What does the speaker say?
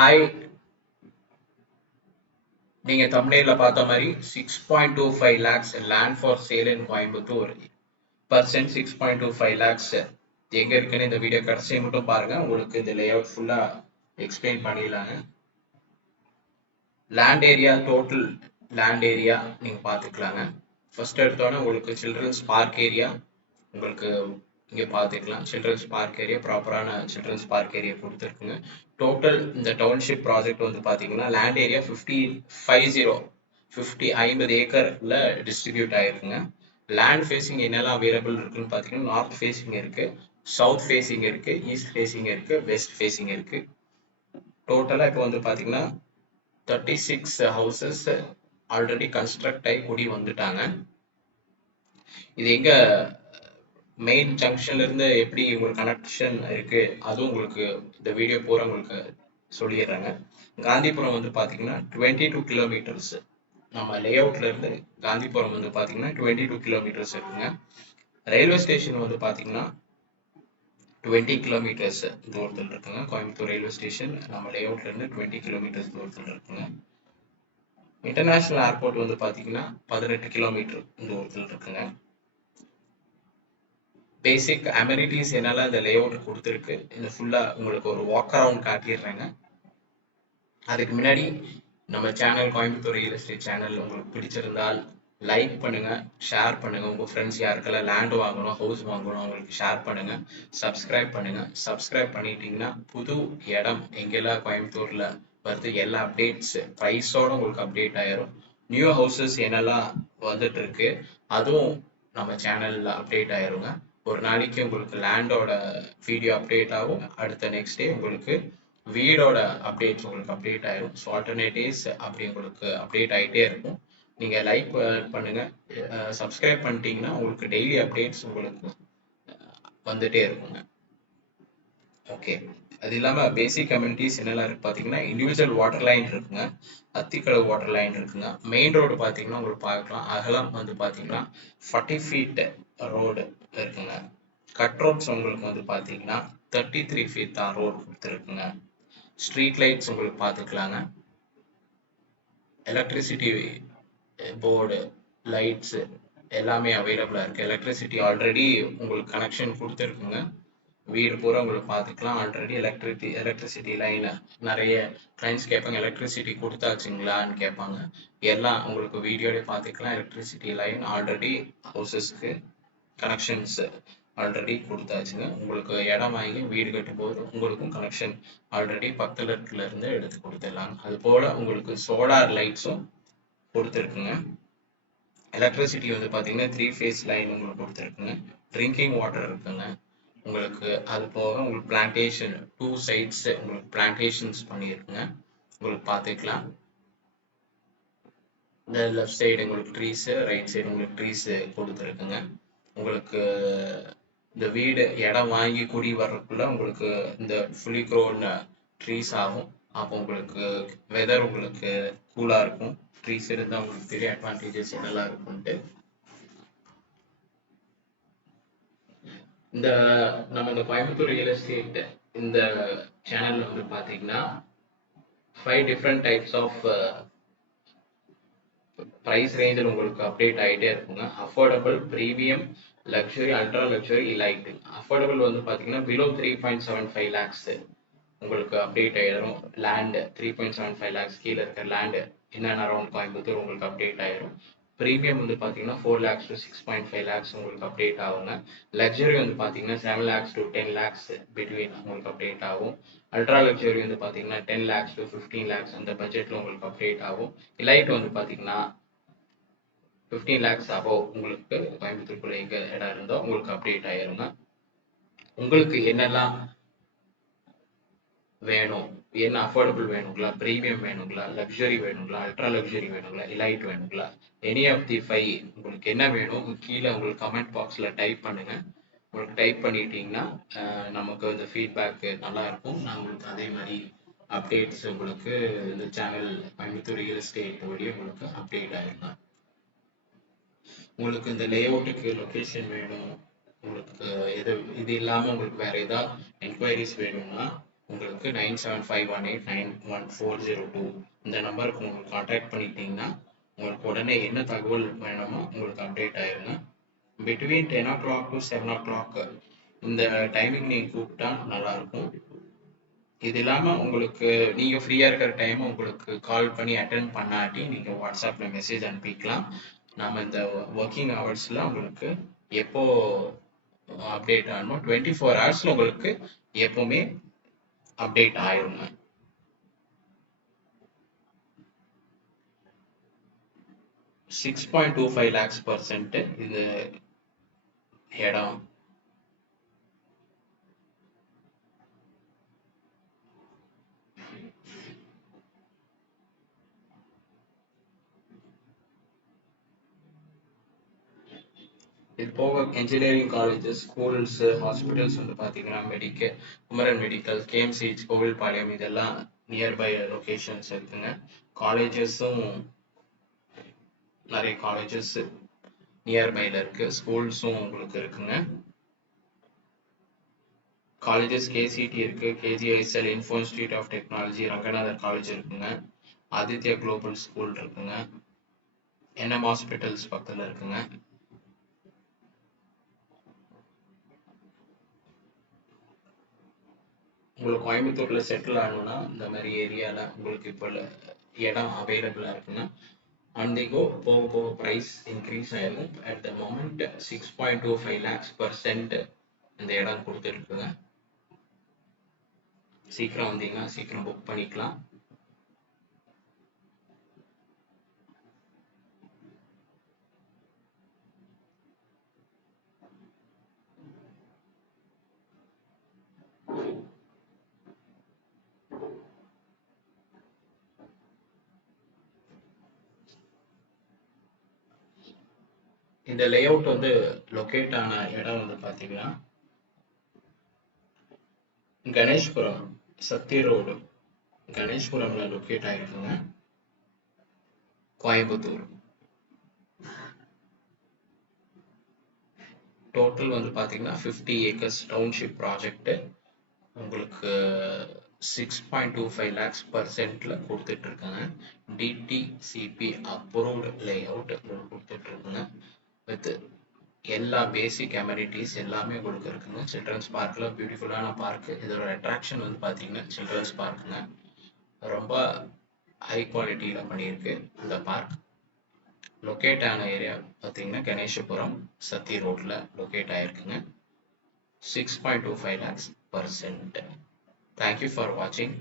Hi, நீங்க thumbnailல பார்த்த மாதிரி 6.25 lakhs land for sale in Coimbatore. Percent 6.25 lakhs எங்க இருக்குன்னு இந்த வீடியோ கடைசியை மட்டும் பாருங்க. உங்களுக்கு இந்த லேஅவுட் ஃபுல்லா எக்ஸ்பிளைன் பண்ணிடலாங்க. Land area, total land area நீங்க பார்த்துக்கலாங்க. ஃபர்ஸ்ட் எடுத்தோன்னே உங்களுக்கு சில்ட்ரன்ஸ் பார்க் ஏரியா உங்களுக்கு இங்கே பார்த்துக்கலாம். சில்ட்ரன்ஸ் பார்க் ஏரியா, ப்ராப்பரான சில்ட்ரன்ஸ் பார்க் ஏரியா கொடுத்துருக்குங்க. டோட்டல் இந்த டவுன்ஷிப் ப்ராஜெக்ட் வந்து பார்த்தீங்கன்னா லேண்ட் ஏரியா 50 ஏக்கர்ல டிஸ்ட்ரிபியூட் ஆயிருக்குங்க. லேண்ட் ஃபேஸிங் என்னெல்லாம் அவைலபிள் இருக்குன்னு பார்த்தீங்கன்னா நார்த் ஃபேஸிங் இருக்கு, சவுத் ஃபேஸிங் இருக்கு, ஈஸ்ட் ஃபேஸிங் இருக்கு, வெஸ்ட் ஃபேஸிங் இருக்கு. டோட்டலாக இப்போ வந்து பார்த்தீங்கன்னா 36 ஹவுசஸ் ஆல்ரெடி கன்ஸ்ட்ரக்ட் ஆகி குடி வந்துட்டாங்க. இது எங்க மெயின் ஜங்ஷன்ல இருந்து எப்படி உங்களுக்கு கனெக்ஷன் இருக்கு அதுவும் உங்களுக்கு இந்த வீடியோ பூரா உங்களுக்கு சொல்லிடுறாங்க. காந்திபுரம் வந்து பாத்தீங்கன்னா 22 கிலோமீட்டர்ஸ் நம்ம லேஅவுட்ல இருந்து காந்திபுரம் வந்து பாத்தீங்கன்னா 22 கிலோமீட்டர்ஸ் இருக்குங்க. ரயில்வே ஸ்டேஷன் வந்து பாத்தீங்கன்னா 20 கிலோமீட்டர்ஸ் தூரத்தில் இருக்குங்க. கோயம்புத்தூர் ரயில்வே ஸ்டேஷன் நம்ம லேஅவுட்ல இருந்து 20 கிலோமீட்டர்ஸ் தூரத்தில் இருக்குங்க. இன்டர்நேஷனல் ஏர்போர்ட் வந்து பாத்தீங்கன்னா 18 கிலோமீட்டர் தூரத்தில் இருக்குங்க. பேசிக் அமெனிட்டிஸ் என்னெல்லாம் இந்த லேஅவுட் கொடுத்துருக்கு இந்த ஃபுல்லா உங்களுக்கு ஒரு வாக் அரவுண்ட் காட்டிடுறேங்க. அதுக்கு முன்னாடி நம்ம channel Coimbatore real estate channel உங்களுக்கு பிடிச்சிருந்தால் லைக் பண்ணுங்க, ஷேர் பண்ணுங்க. உங்க ஃப்ரெண்ட்ஸ் யாருக்கெல்லாம் லேண்ட் வாங்கணும், ஹவுஸ் வாங்கணும் அவங்களுக்கு ஷேர் பண்ணுங்க. சப்ஸ்கிரைப் பண்ணுங்க. சப்ஸ்கிரைப் பண்ணிட்டீங்கன்னா புது இடம் எங்கெல்லாம் கோயம்புத்தூர்ல வருது எல்லா அப்டேட்ஸ் ப்ரைஸோட உங்களுக்கு அப்டேட் ஆயிரும். நியூ ஹவுசஸ் என்னெல்லாம் வந்துட்டு இருக்கு அதுவும் நம்ம சேனல்ல அப்டேட் ஆயிருங்க. ஒரு நாளைக்கு உங்களுக்கு லேண்டோட வீடியோ அப்டேட் ஆகும். அடுத்த நெக்ஸ்ட் டே உங்களுக்கு வீடோட அப்டேட்ஸ் உங்களுக்கு அப்டேட் ஆயிரும். ஸோ ஆல்டர்னேட்டிவ்ஸ் அப்படி உங்களுக்கு அப்டேட் ஆகிட்டே இருக்கும். நீங்க லைக் பண்ணுங்க, சப்ஸ்கிரைப் பண்ணிட்டீங்கன்னா உங்களுக்கு டெய்லி அப்டேட்ஸ் உங்களுக்கு வந்துட்டே இருக்குங்க. ஓகே, அது இல்லாம பேசிக் கம்யூனிட்டிஸ் என்னெல்லாம் இருக்கு பாத்தீங்கன்னா இண்டிவிஜுவல் வாட்டர் லைன் இருக்குங்க, அத்திக்கடவு வாட்டர் லைன் இருக்குங்க. மெயின் ரோடு பாத்தீங்கன்னா உங்களுக்கு பார்க்கலாம். அகலம் வந்து பாத்தீங்கன்னா 40 ஃபீட் ரோடு இருக்குங்க. கட் ரோட்ஸ் உங்களுக்கு வந்து பாத்தீங்கன்னா 33 ஃபீட் தான் ரோடு கொடுத்துருக்குங்க. ஸ்ட்ரீட் லைட்ஸ் உங்களுக்கு பார்த்துக்கலாங்க. எலக்ட்ரிசிட்டி போர்டு லைட்ஸ் எல்லாமே அவைலபிளா இருக்கு. எலக்ட்ரிசிட்டி ஆல்ரெடி உங்களுக்கு கனெக்ஷன் கொடுத்துருக்குங்க. வீடு பூரா உங்களுக்கு பார்த்துக்கலாம். ஆல்ரெடி எலக்ட்ரிசிட்டி லைன் நிறைய கிளைண்ட்ஸ் கேட்பாங்க, எலக்ட்ரிசிட்டி கொடுத்தாச்சுங்களான்னு கேட்பாங்க. எல்லாம் உங்களுக்கு வீடியோலே பார்த்துக்கலாம். எலக்ட்ரிசிட்டி லைன் ஆல்ரெடி ஹவுசஸ்க்கு கனெக்ஷன்ஸ் ஆல்ரெடி கொடுத்தாச்சுங்க. உங்களுக்கு இடம் வாங்கி வீடு கட்டும்போது உங்களுக்கும் கனெக்ஷன் ஆல்ரெடி பக்கத்துல இருந்து எடுத்து கொடுத்துடலாம். அது போல உங்களுக்கு சோலார் லைட்ஸும் கொடுத்துருக்குங்க. எலக்ட்ரிசிட்டி வந்து பார்த்தீங்கன்னா 3 ஃபேஸ் லைன் உங்களுக்கு கொடுத்துருக்குங்க. ட்ரிங்கிங் வாட்டர் இருக்குங்க. உங்களுக்கு அது போக உங்களுக்கு பிளான்டேஷன் 2 சைட்ஸ் உங்களுக்கு பிளான்டேஷன்ஸ் பண்ணியிருக்குங்க. உங்களுக்கு பார்த்துக்கலாம். இந்த லெஃப்ட் சைடு உங்களுக்கு ட்ரீஸ், ரைட் சைடு உங்களுக்கு ட்ரீஸ் கொடுத்துருக்குங்க. உங்களுக்கு இந்த வீடு இடம் வாங்கி குடி வர்றதுக்குள்ள உங்களுக்கு இந்த ஃபுல்லி க்ரோன் ட்ரீஸ் ஆகும். அப்போ உங்களுக்கு வெதர் உங்களுக்கு கூலா இருக்கும். ட்ரீஸ் இருந்தால் உங்களுக்கு பெரிய அட்வான்டேஜஸ் என்னெல்லாம் இருக்கும்ட்டு இந்த நம்ம இந்த கோயம்புத்தூர் ரியல் எஸ்டேட் இந்த சேனல்ல வந்து பாத்தீங்கன்னா 5 டிஃப்ரெண்ட் டைப்ஸ் ஆஃப் ப்ரைஸ் ரேஞ்சில் உங்களுக்கு அப்டேட் ஆகிட்டே இருக்குங்க. Affordable, premium, luxury, ultra luxury, elite. Affordable வந்து பார்த்தீங்கன்னா பிலோ 3.75 லேக்ஸ் உங்களுக்கு அப்டேட் ஆயிடும். லேண்டு 3.75 லேக்ஸ் கீழே இருக்கிற லேண்டு என்னென்ன அரௌண்ட் கோயம்புத்தூர் உங்களுக்கு அப்டேட் ஆயிரும். ப்ரீமியம் வந்து பார்த்தீங்கன்னா 4 lakhs to 6.5 lakhs உங்களுக்கு அப்டேட் ஆகுங்க. லக்ஸுரி வந்து பார்த்தீங்கன்னா 7 lakhs to 10 lakhs பிட்வீன் உங்களுக்கு அப்டேட் ஆகும். அல்ட்ரா லக்ஸுரி வந்து பார்த்தீங்கன்னா 10 lakhs to 15 lakhs அந்த பட்ஜெட்டில் உங்களுக்கு அப்டேட் ஆகும். இலைட் வந்து பார்த்தீங்கன்னா 15 lakhs above உங்களுக்கு கோயம்புத்தூருக்குள்ள எங்க இடம் இருந்தோ உங்களுக்கு அப்டேட் ஆயிருங்க. உங்களுக்கு என்னெல்லாம் வேணும், என்ன அஃபோர்டபுள் வேணுங்களா, ப்ரீமியம் வேணுங்களா, லக்ஸுரி வேணுங்களா, அல்ட்ரா லக்ஸுரி வேணுங்களா, இலைட் வேணுங்களா, எனி ஆஃப் தி 5 உங்களுக்கு என்ன வேணும் கீழே உங்களுக்கு கமெண்ட் பாக்ஸில் டைப் பண்ணுங்க. உங்களுக்கு டைப் பண்ணிட்டீங்கன்னா நமக்கு இந்த ஃபீட்பேக் நல்லா இருக்கும். நான் உங்களுக்கு அதே மாதிரி அப்டேட்ஸ் உங்களுக்கு இந்த சேனல் கோயம்புத்தூர் ரியல் எஸ்டேட் வழியே உங்களுக்கு அப்டேட் ஆயிருங்க. உங்களுக்கு இந்த லேஅவுட்டுக்கு லொக்கேஷன் வேணும், உங்களுக்கு இது இல்லாமல் உங்களுக்கு வேற ஏதாவது என்கொயரிஸ் வேணும்னா உங்களுக்கு 9751891402 இந்த நம்பருக்கு உங்களுக்கு கான்டாக்ட் பண்ணிட்டீங்கன்னா உங்களுக்கு உடனே என்ன தகவல் வேணுமோ உங்களுக்கு அப்டேட் ஆயிருங்க. பிட்வீன் 10 o'clock to 7 o'clock இந்த டைமிங் நீங்கள் கூப்பிட்டா நல்லாயிருக்கும். இது இல்லாமல் உங்களுக்கு நீங்கள் ஃப்ரீயாக இருக்கிற டைம் உங்களுக்கு கால் பண்ணி அட்டென்ட் பண்ணாட்டி நீங்கள் வாட்ஸ்அப்பில் மெசேஜ் அனுப்பிக்கலாம். நம்ம இந்த ஒர்க்கிங் ஹவர்ஸில் உங்களுக்கு எப்போ அப்டேட் ஆகணுமோ 24 hours உங்களுக்கு எப்போவுமே அப்டேட் ஆயிருங்க. 6.25 lakhs per cent இந்த இடம். இது போக இன்ஜினியரிங் காலேஜஸ், ஸ்கூல்ஸ், ஹாஸ்பிட்டல்ஸ் வந்து பார்த்தீங்கன்னா குமரன் மெடிக்கல், கேஎம்சிஹெச், கோவில்பாளையம் இதெல்லாம் நியர்பை லொகேஷன்ஸ் இருக்குங்க. காலேஜஸும் நிறைய காலேஜஸ் நியர்பைல இருக்கு. ஸ்கூல்ஸும் உங்களுக்கு இருக்குங்க. காலேஜஸ் கேசிடி இருக்கு, KGISL, info institute of technology, Ranganathar college இருக்குங்க, ஆதித்யா குளோபல் ஸ்கூல் இருக்குங்க, என்எம் ஹாஸ்பிட்டல்ஸ் பக்கத்தில் இருக்குங்க. உங்களுக்கு கோயம்புத்தூர்ல செட்டில் ஆகணும்னா இந்த மாதிரி ஏரியால உங்களுக்கு இப்போ இடம் அவைலபிளா இருக்குங்க. On the go போக போக ப்ரைஸ் இன்க்ரீஸ் ஆகும். At the moment 6.25 lakhs per cent இந்த இடம் கொடுத்துருக்குங்க. சீக்கிரம் வந்தீங்கன்னா சீக்கிரம் புக் பண்ணிக்கலாம். இந்த லேஅவுட் வந்து லொக்கேட் ஆன இடம் வந்து பார்த்தீங்கன்னா கணேஷ்புரம், சத்தி ரோடு, கணேஷ்புரம்ல லொக்கேட் ஆயிருக்குங்க, கோயம்புத்தூர். டோட்டல் வந்து பார்த்தீங்கன்னா 50 acres டவுன்ஷிப் ப்ராஜெக்ட் உங்களுக்கு 6.25 lakhs per centல கொடுத்துட்டு இருக்காங்க. டிடிசிபி அப்ரூவ்டு லேஅவுட் கொடுத்துட்டு இருக்குங்க. வித் எல்லா பேசிக் அமெனிட்டிஸ் எல்லாமே உங்களுக்கு இருக்குங்க. சில்ட்ரன்ஸ் பார்க்ல பியூட்டிஃபுல்லான பார்க். இதோட அட்ராக்ஷன் வந்து பார்த்தீங்கன்னா சில்ட்ரன்ஸ் பார்க்குங்க. ரொம்ப ஹை குவாலிட்டியில் பண்ணியிருக்கு இந்த பார்க். லொக்கேட் ஆன ஏரியா பார்த்தீங்கன்னா கணேசபுரம், சத்தி ரோட்ல locate ஆயிருக்குங்க. 6.25 lakhs per cent. Thank you for watching.